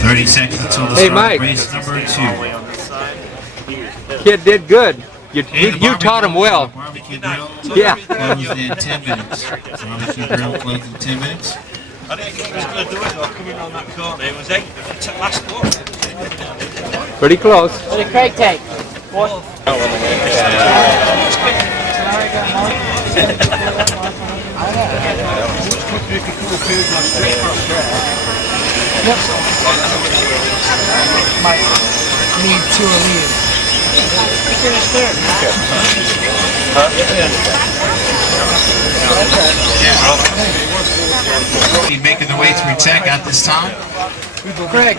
30 seconds until the Hey, start Mike. of race number 2. Kid did good. You taught him well. Barbecue grill Yeah. closed in 10 minutes. Barbecue grill closed in 10 minutes. I didn't think he was going to do it though, coming on that corner. It was 8. It took last one. Pretty close. What did Craig take? Need two leads. He finished third. He's making the way through tech at this time. Craig,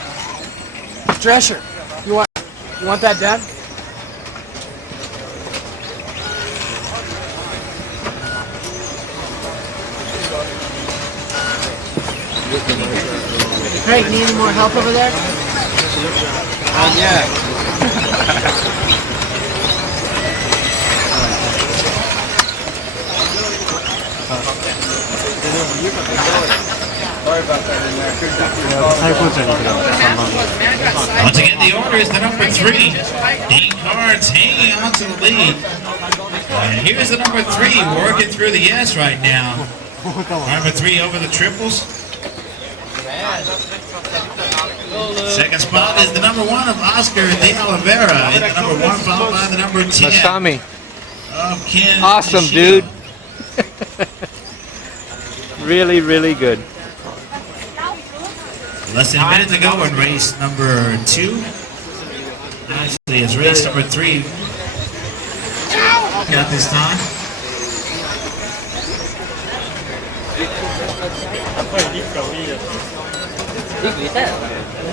Drescher, you want that done? Craig, need any more help over there? Yeah. Once again, the order is the number 3. Dean Cards hanging on to the lead. And here's the number 3 working through the S right now. Number 3 over the triples. Second spot is the number 1 of Oscar de Oliveira. And the number 1 followed by the number 10 Masami. of Ken. Awesome, Ishida. dude. Really, really good. Less than a minute to go in race number 2. Actually, it's race number 3. Got this time.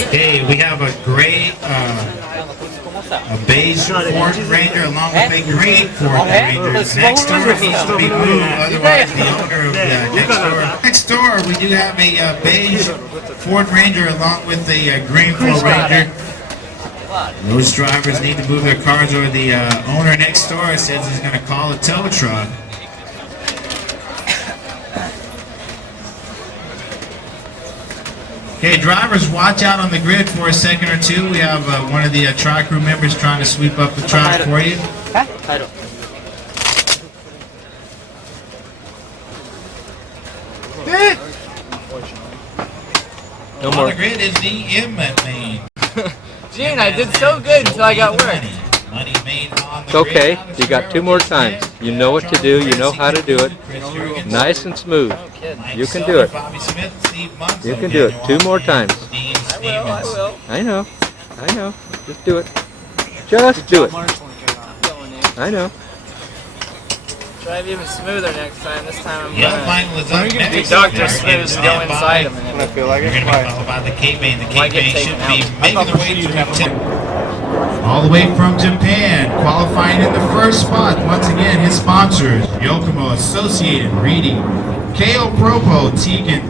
Okay, we have a gray, a beige Ford Ranger along with a green Ford Ranger. Next door needs to be moved, otherwise the owner of next door. Next door, we do have a beige Ford Ranger along with a green Ford Ranger. Those drivers need to move their cars, or the owner next door says he's going to call a tow truck. Okay, drivers, watch out on the grid for a second or two. We have one of the tri crew members trying to sweep up the track for you. No On more. the grid is the M main. Gene, I did so good until I got work. Money made on the It's okay. grid. You got 2 more times. You know what to do. You know how to do it. Nice and smooth. You can do it. You can do it 2 more times. I will. I know. I know. Just do it. Just do it. I know. Drive even smoother next time. This time I'm Young gonna Michael is up be next. Dr. Smooth and go inside him. I feel like You're going to be followed by the K-Main. The K-Main should be making their way through all the way from Japan, qualifying in the first spot. Once again, his sponsors, Yokomo Associated Reading, KO Propo, Tegan,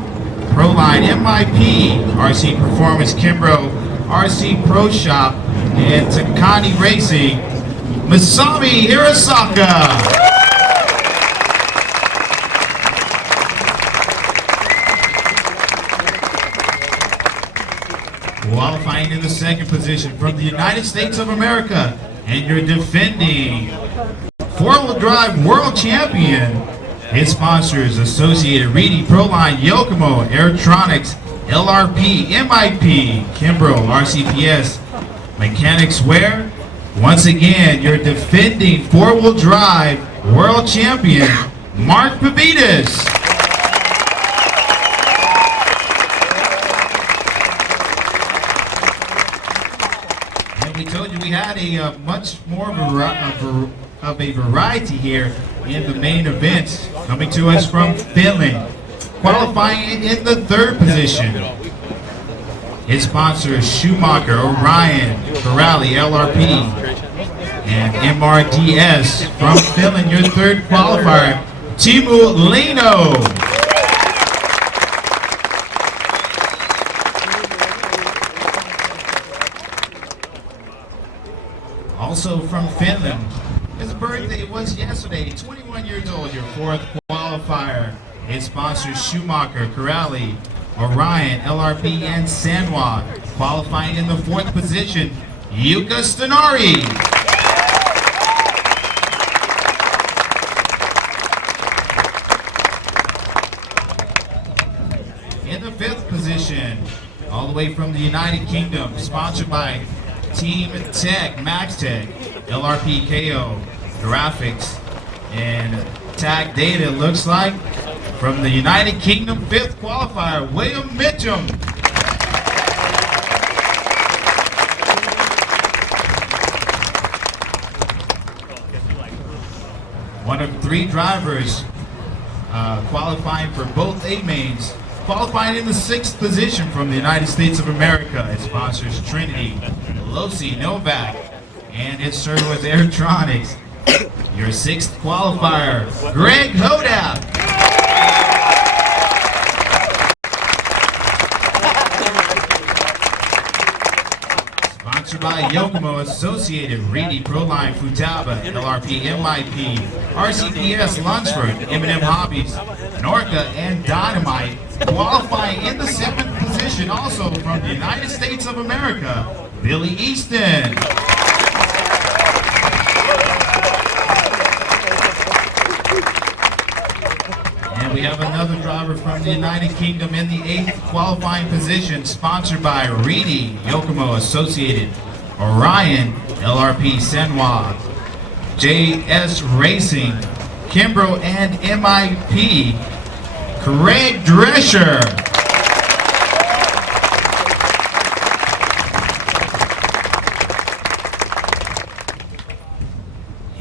Proline, MIP, RC Performance, Kimbrough, RC Pro Shop, and Takani Racing, Masami Hirosaka. Qualifying in the second position from the United States of America, and your defending 4-wheel drive world champion. His sponsors, Associated Reedy, Proline, Yokomo, Airtronics, LRP, MIP, Kimbrough, RCPS, Mechanics Wear. Once again, your defending 4-wheel drive world champion, Mark Pavitas. We told you we had a much more of a variety here in the main event. Coming to us from Finland, qualifying in the third position. His sponsors, Schumacher, Orion, Pirelli, LRP, and MRDS. From Finland, your third qualifier, Timu Lino. Also from Finland, his birthday was yesterday, 21 years old, your fourth qualifier. qualifier. It sponsors Schumacher, Corrali, Orion, LRP, and Sanwa. Qualifying in the 4th position, Yuka Stenari. In the 5th position, all the way from the United Kingdom, sponsored by Team Tech, Max Tech, LRP KO, Graphics, and Tag Data, looks like. From the United Kingdom, 5th qualifier, William Mitchum. One of 3 drivers qualifying for both A-mains. Qualifying in the 6th position from the United States of America. It sponsors Trinity, Losi, Novak, and it serves with Airtronics. Your 6th qualifier, Greg Hodap. Sponsored by Yokomo Associated, Reedy, Proline, Futaba, LRP, MIP, RCPS, Lunsford, M&M Hobbies, Norca, and Dynamite. Qualifying in the 7th position, also from the United States of America, Billy Easton. And we have another driver from the United Kingdom in the 8th qualifying position, sponsored by Reedy, Yokomo Associated, Orion, LRP, Senwa, JS Racing, Kimbrough, and MIP, Craig Drescher.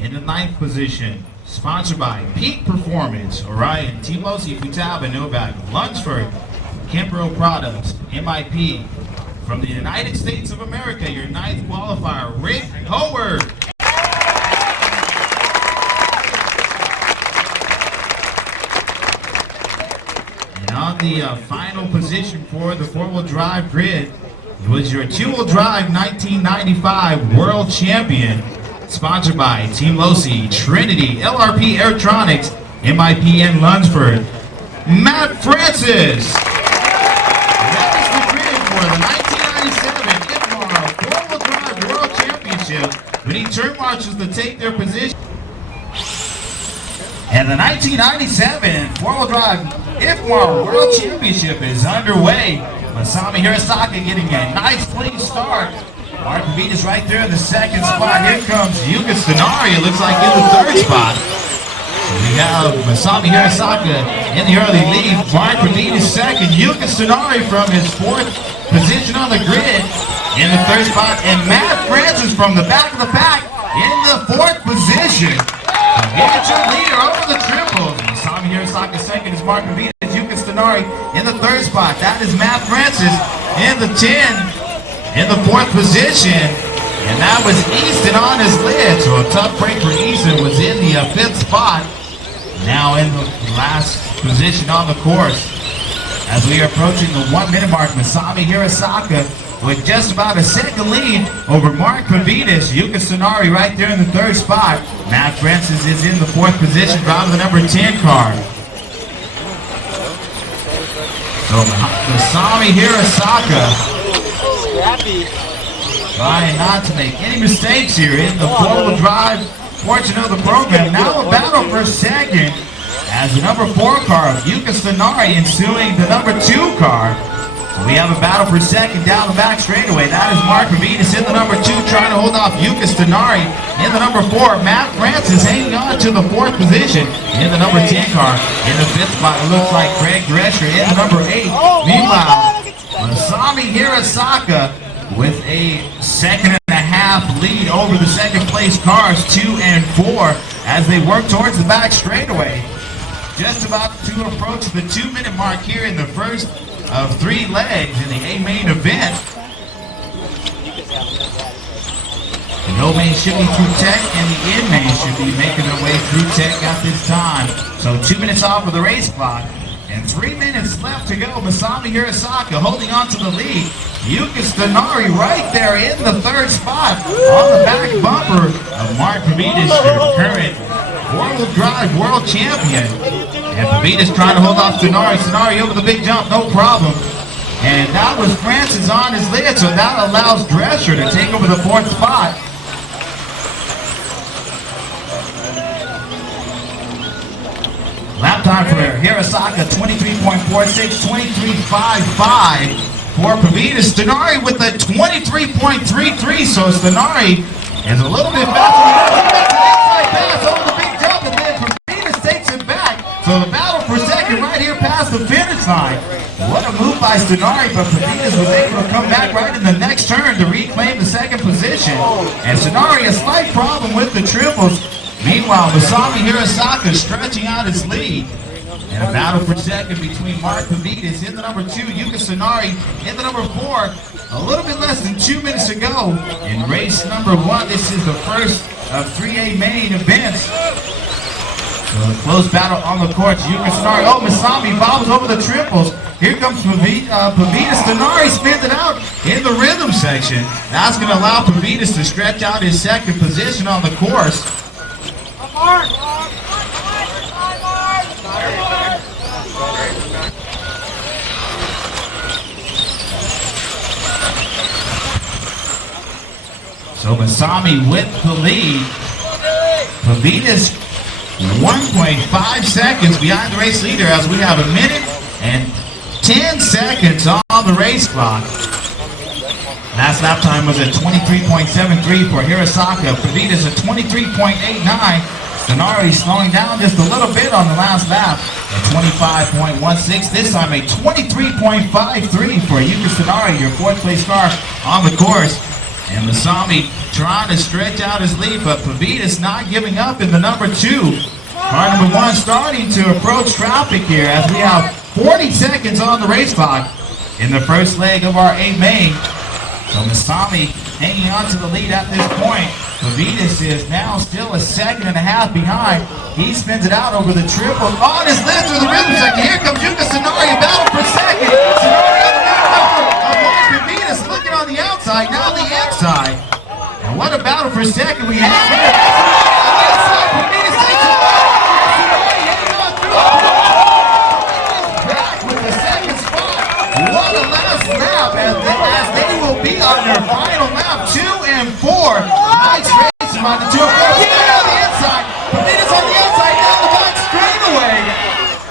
In the 9th position, sponsored by Peak Performance, Orion, Timosi, Futaba, Novak, Lunsford, Kimbrough Products, MIP. From the United States of America, your 9th qualifier, Rick Howard. And on the final position for the 4-wheel drive grid was your 2-wheel drive 1995 World Champion, sponsored by Team Losi, Trinity, LRP Airtronics, MIP, and Lunsford, Matt Francis. That is the grid for the 1997 IFMAR 4-wheel drive World Championship. We need turn marshals to take their position. And the 1997 4-wheel drive IFMAR World Championship is underway. Masami Hirasaka getting a nice clean start. Mark Pavitas right there in the 2nd spot. Here comes Yuka Stenari, it looks like in the 3rd spot. So we have Masami Hirasaka in the early lead. Mark Pavitas 2nd. Yuka Stenari from his 4th position on the grid in the 3rd spot. And Matt Francis from the back of the pack in the 4th position. Get your leader over the triples. Masami Hirasaka 2nd is Mark Pavitas. Yuka Stenari in the 3rd spot. That is Matt Francis in the 10. In the 4th position, and that was Easton on his lid. So a tough break for Easton, was in the 5th spot. Now in the last position on the course. As we are approaching the 1-minute mark, Masami Hirasaka with just about a 2nd lead over Mark Pavitas. Yuka Stenari right there in the 3rd spot. Matt Francis is in the 4th position, driving the number 10 car. So Masami Hirasaka trying not to make any mistakes here in the 4-wheel drive portion of the program. Now a battle for 2nd as the number 4 car of Yuka Stenari ensuing the number 2 car. So we have a battle for 2nd down the back straightaway. That is Mark Pavitas in the number 2 trying to hold off Yuka Stenari in the number 4. Matt Francis hanging on to the 4th position in the number 10 car. In the 5th spot, it looks like Craig Drescher in the number 8. Meanwhile, Masami Hirasaka with a 2.5 lead over the 2nd place cars 2 and 4 as they work towards the back straightaway. Just about to approach the 2-minute mark here in the first of 3 legs in the A-main event. The O-main should be through Tech and the in-main should be making their way through Tech at this time. So 2 minutes off of the race clock. And 3 minutes left to go. Masami Hirasaka holding on to the lead. Yuka Stenari right there in the 3rd spot on the back bumper of Mark Pavitas, your current four-wheel drive world champion. And Pavita's trying to hold off Stenari. Stenari over the big jump, no problem. And that was Francis on his lid, so that allows Drescher to take over the fourth spot. Lap time for Hirosaka, 23.46, 23.55 for Pavita. Stenari with a 23.33, so Stenari is a little bit faster. Inside pass over the big jump, and then Pavita takes it back. So the battle for second right here past the finish line. What a move by Stenari, but Pavitas was able to come back right in the next turn to reclaim the second position. And Stenari, a slight problem with the triples. Meanwhile, Masami Hirosaka stretching out his lead. And a battle for second between Mark Pavitas in the number 2, Yuka Stenari in the number 4. A little bit less than 2 minutes to go in race number 1. This is the first of 3A main events. So a close battle on the courts. Yuka Stenari. Oh, Masami bobbles over the triples. Here comes Pavitas. Stenari spins it out in the rhythm section. That's going to allow Pavitas to stretch out his second position on the course. So Masami with the lead. Pavitas 1.5 seconds behind the race leader as we have a minute and 10 seconds on the race clock. Last lap time was at 23.73 for Hirosaka. Pavitas at 23.89. Stenari slowing down just a little bit on the last lap at 25.16. This time a 23.53 for Yuka Stenari, your fourth place car on the course. And Masami trying to stretch out his lead, but Pavitas not giving up in the number 2. Car number 1 starting to approach traffic here as we have 40 seconds on the race clock in the first leg of our A main. So Masami hanging on to the lead at this point. Pavitas is now still a second and a half behind. He spins it out over the triple on his list through the rhythm section. Here comes Yuka Stenari, battle for second. Stenari on the back. Pavitas looking on the outside, now the inside. And what a battle for second we have here. Pavitas takes it back. Stenari hanging on through. Pavitas back with the second spot. What a last lap as they will be on their final lap, 2 and 4. Nice racing on the 2 and 4. On the inside. Pavitas on the outside, down the back straightaway.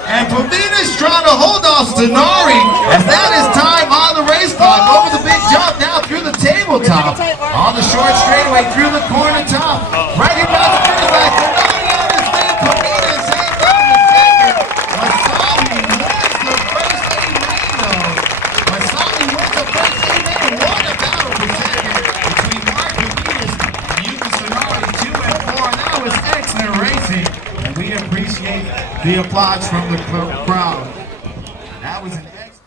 And Pavitas trying to hold off Stenari as that is time on the race clock. Over the big jump now through the tabletop. On the short straightaway through the corner top. Right here by the finish line. Stenari on his lead. Pavitas hangs on the second. Masami wins the first A main though. Masami wins the first A main. What a battle for second between Mark Pavitas and Yuka Stenari, 2 and 4. That was excellent racing. And we appreciate the applause from the crowd. That was an excellent.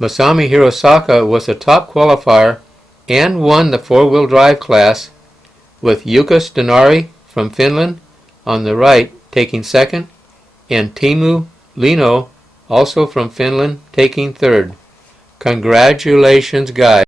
Masami Hirosaka was a top qualifier and won the four-wheel drive class, with Yuka Stenari from Finland on the right taking second, and Teemu Lino, also from Finland, taking third. Congratulations, guys.